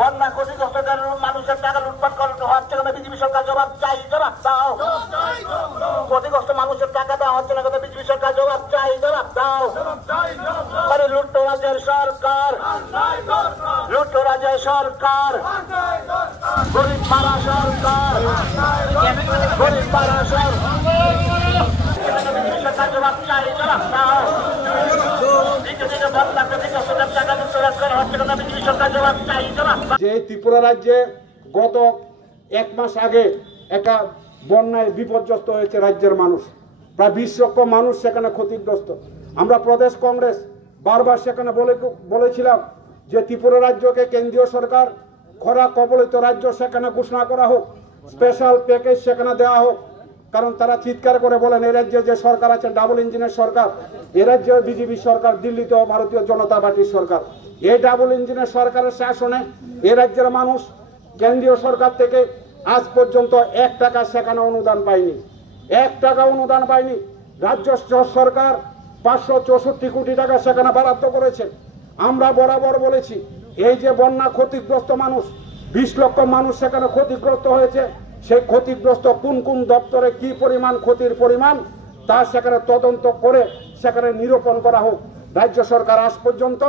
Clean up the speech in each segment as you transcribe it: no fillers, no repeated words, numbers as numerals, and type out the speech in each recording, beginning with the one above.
বন্যা ক্ষতিগ্রস্ত মানুষের টাকা লুটপাট করানো হচ্ছে না, বিজেপি সরকার জবাব চাই, জবাব দাও। ক্ষতিগ্রস্ত মানুষের টাকা দেওয়া হচ্ছে না, বিজেপি সরকার জবাব চাই, জবাব দাও। আরে লুট্টো রাজ্যের সরকার, লুট্টো রাজ্যের সরকার, গরিব পাড়া সরকার, গরিব পাড়া সরকার, বিজেপি সরকার জবাব চাই, জবাব দাও। যে ত্রিপুরা রাজ্যে গত 1 মাস আগে একটা বন্যায় বিপর্যস্ত হয়েছে রাজ্যের মানুষ, প্রায় 20 লক্ষ মানুষ সেখানে ক্ষতিগ্রস্ত। আমরা প্রদেশ কংগ্রেস বারবার সেখানে বলেছিলাম যে ত্রিপুরা রাজ্যকে কেন্দ্রীয় সরকার খরা কবলিত রাজ্য সেখানে ঘোষণা করা হোক, স্পেশাল প্যাকেজ সেখানে দেওয়া হোক। কারণ তারা চিৎকার করে বলেন এই রাজ্যে যে সরকার আছে ডাবল ইঞ্জিনের সরকার, এ রাজ্যে বিজেপি সরকার, দিল্লিতেও ভারতীয় জনতা পার্টির সরকার। এই ডাবল ইঞ্জিনের সরকারের শাসনে এ রাজ্যের মানুষ কেন্দ্রীয় সরকার থেকে আজ পর্যন্ত 1 টাকা সেখানে অনুদান পায়নি, 1 টাকা অনুদান পায়নি। রাজ্য সরকার 564 কোটি টাকা সেখানে বরাদ্দ করেছে। আমরা বরাবর বলেছি এই যে বন্যা ক্ষতিগ্রস্ত মানুষ, 20 লক্ষ মানুষ সেখানে ক্ষতিগ্রস্ত হয়েছে, সেই ক্ষতিগ্রস্ত কোন কোন দপ্তরে কি পরিমাণ ক্ষতির পরিমাণ তা সেখানে তদন্ত করে সেখানে নিরূপণ করা হোক। রাজ্য সরকার আজ পর্যন্ত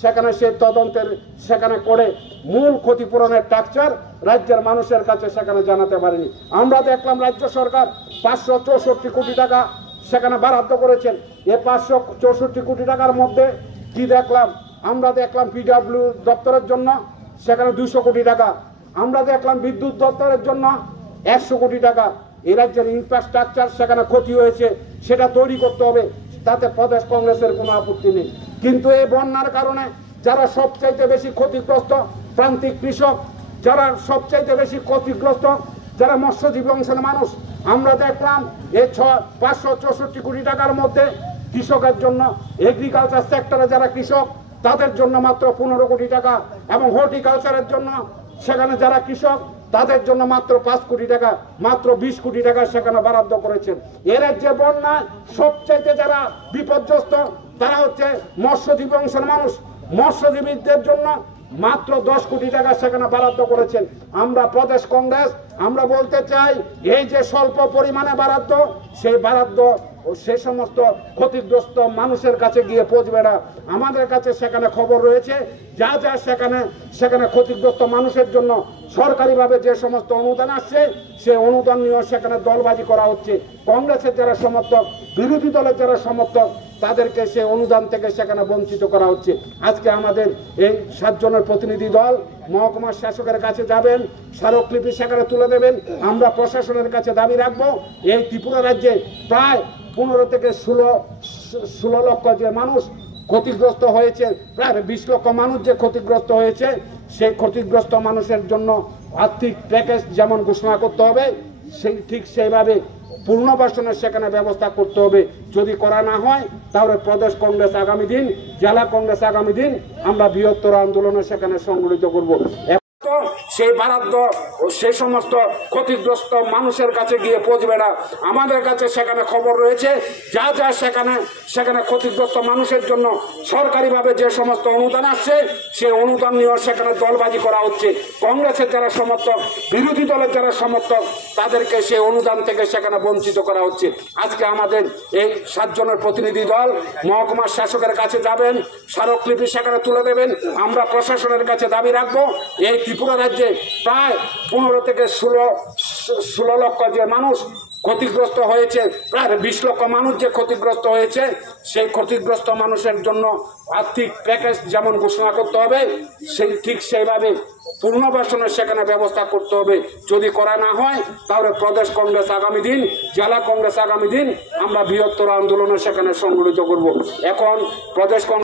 সেখানে সেই তদন্তের সেখানে করে মূল ক্ষতিপূরণের স্ট্রাকচার রাজ্যের মানুষের কাছে সেখানে জানাতে পারেনি। আমরা দেখলাম রাজ্য সরকার 564 কোটি টাকা সেখানে বরাদ্দ করেছেন। এই 564 কোটি টাকার মধ্যে কি দেখলাম? আমরা দেখলাম পিডব্লিউ দপ্তরের জন্য সেখানে 200 কোটি টাকা, আমরা দেখলাম বিদ্যুৎ দপ্তরের জন্য 100 কোটি টাকা। এই রাজ্যের ইনফ্রাস্ট্রাকচার সেখানে ক্ষতি হয়েছে, সেটা তৈরি করতে হবে, তাতে প্রদেশ কংগ্রেসের কোনো আপত্তি নেই। কিন্তু এই বন্যার কারণে যারা সবচাইতে বেশি ক্ষতিগ্রস্ত প্রান্তিক কৃষক, যারা সবচাইতে বেশি ক্ষতিগ্রস্ত যারা মৎস্যজীবী অংশের মানুষ, আমরা দেখলাম এই 564 কোটি টাকার মধ্যে কৃষকের জন্য এগ্রিকালচার সেক্টরে যারা কৃষক তাদের জন্য মাত্র 15 কোটি টাকা, এবং হর্টিকালচারের জন্য সেখানে যারা কৃষক তাদের জন্য মাত্র 5 কোটি টাকা, মাত্র 20 কোটি টাকা সেখানে বরাদ্দ করেছেন। এ রাজ্যে বন্যায় সবচাইতে যারা বিপর্যস্ত তারা হচ্ছে মৎস্যজীবী অংশের মানুষ, মৎস্যজীবীদের জন্য মাত্র 10 কোটি টাকা সেখানে বরাদ্দ করেছেন। আমরা প্রদেশ কংগ্রেস আমরা বলতে চাই এই যে স্বল্প পরিমাণে বরাদ্দ, সেই বরাদ্দ সে সমস্ত ক্ষতিগ্রস্ত মানুষের কাছে গিয়ে পৌঁছবে না। আমাদের কাছে সেখানে খবর রয়েছে যা যা সেখানে ক্ষতিগ্রস্ত মানুষের জন্য সরকারিভাবে যে সমস্ত অনুদান আসছে সে অনুদান নিয়ে সেখানে দলবাজি করা হচ্ছে। কংগ্রেসের যারা সমর্থক, বিরোধী দলের যারা সমর্থক তাদেরকে সে অনুদান থেকে সেখানে বঞ্চিত করা হচ্ছে। আজকে আমাদের এই 7 জনের প্রতিনিধি দল মহকুমার শাসকের কাছে যাবেন, স্মারকলিপি সেখানে তুলে দেবেন। আমরা প্রশাসনের কাছে দাবি রাখবো এই ত্রিপুরা রাজ্যে প্রায় 15 থেকে 16 লক্ষ যে মানুষ ক্ষতিগ্রস্ত হয়েছে, প্রায় 20 লক্ষ মানুষ যে ক্ষতিগ্রস্ত হয়েছে, সেই ক্ষতিগ্রস্ত মানুষের জন্য আর্থিক প্যাকেজ যেমন ঘোষণা করতে হবে ঠিক সেইভাবে পুনর্বাসনের সেখানে ব্যবস্থা করতে হবে। যদি করা না হয় তাহলে প্রদেশ কংগ্রেস আগামী দিন, জেলা কংগ্রেস আগামী দিন আমরা বৃহত্তর আন্দোলনে সেখানে সংগঠিত করব। সেই বরাদ্দ সেই সমস্ত ক্ষতিগ্রস্ত মানুষের কাছে গিয়ে পৌঁছবে না। আমাদের কাছে সেখানে খবর রয়েছে যা যা সেখানে ক্ষতিগ্রস্ত মানুষের জন্য সরকারিভাবে যে সমস্ত অনুদান আসছে সেই অনুদান নিয়ে সেখানে দলবাজি করা হচ্ছে। কংগ্রেসের যারা সমর্থক, বিরোধী দলের যারা সমর্থক তাদেরকে সেই অনুদান থেকে সেখানে বঞ্চিত করা হচ্ছে। আজকে আমাদের এই 7 জনের প্রতিনিধি দল মহকুমার শাসকের কাছে যাবেন, স্মারকলিপি সেখানে তুলে দেবেন। আমরা প্রশাসনের কাছে দাবি রাখবো এই ত্রিপুরা রাজ্যে প্রায় 15 থেকে 16 লক্ষ যে মানুষ ক্ষতিগ্রস্ত হয়েছে, প্রায় 20 লক্ষ মানুষ যে ক্ষতিগ্রস্ত হয়েছে, সেই ক্ষতিগ্রস্ত মানুষের জন্য আর্থিক প্যাকেজ যেমন ঘোষণা করতে হবে ঠিক সেইভাবে পুনর্বাসনের সেখানে ব্যবস্থা করতে হবে। যদি করা না হয় তাহলে প্রদেশ কংগ্রেস আগামী দিন, জেলা কংগ্রেস আগামী দিন আমরা বৃহত্তর আন্দোলনে সেখানে সংগঠিত করব। এখন প্রদেশ